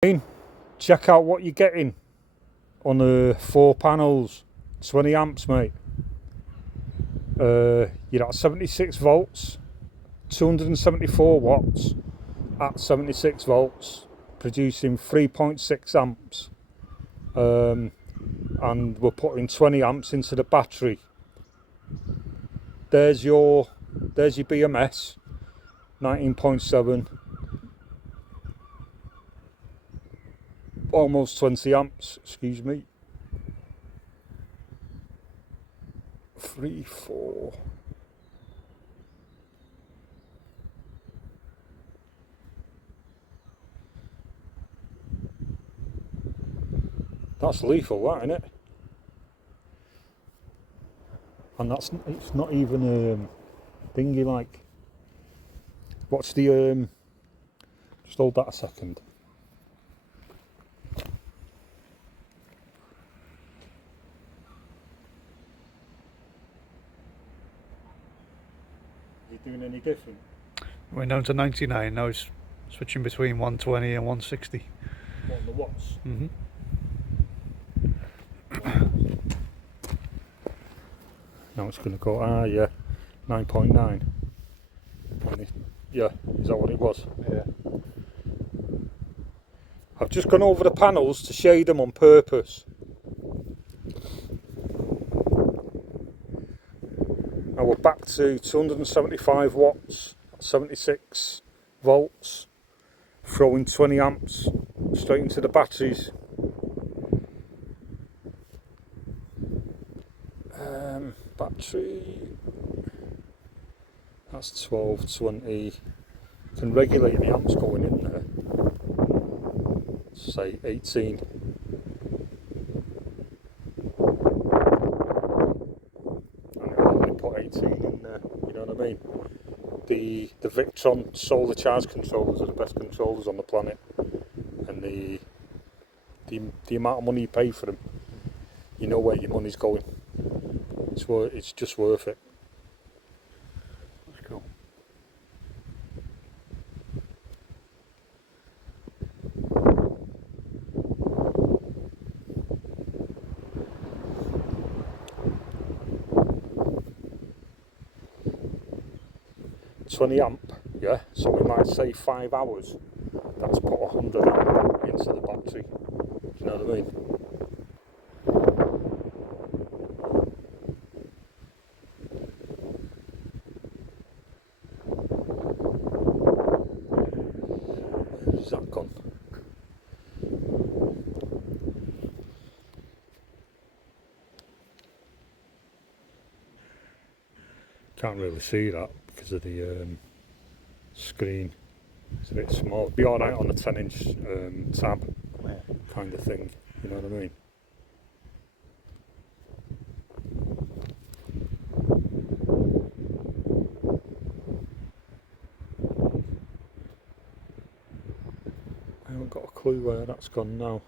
Check out what you're getting on 4 panels, 20 amps, mate. You're at 76 volts, 274 watts at 76 volts, producing 3.6 amps. And we're putting 20 amps into the battery. There's your BMS, 19.7. Almost 20 amps, excuse me. 3, 4. That's lethal, that, isn't it? And it's not even thingy like. Watch the just hold that a second. Is it doing any different? Went down to 99, now it's switching between 120 and 160. What, on the watts? Mm-hmm. Now it's going to go, yeah, 9.9. Yeah, is that what it was? Yeah. I've just gone over the panels to shade them on purpose. Now we're back to 275 watts, 76 volts, throwing 20 amps straight into the batteries. Battery, that's 12, 20. You can regulate the amps going in there. Say 18. And I'll only put 18 in there, you know what I mean? The Victron solar charge controllers are the best controllers on the planet, and the amount of money you pay for them, you know where your money's going. It's just worth it. That's cool. $20 amp, yeah, so we might say 5 hours, that's put 100 amp into the battery, do you know what I mean? Where's that gone? Can't really see that because of the screen. It's a bit small. It'd be alright on a 10-inch tab kind of thing, you know what I mean? I haven't got a clue where that's gone now.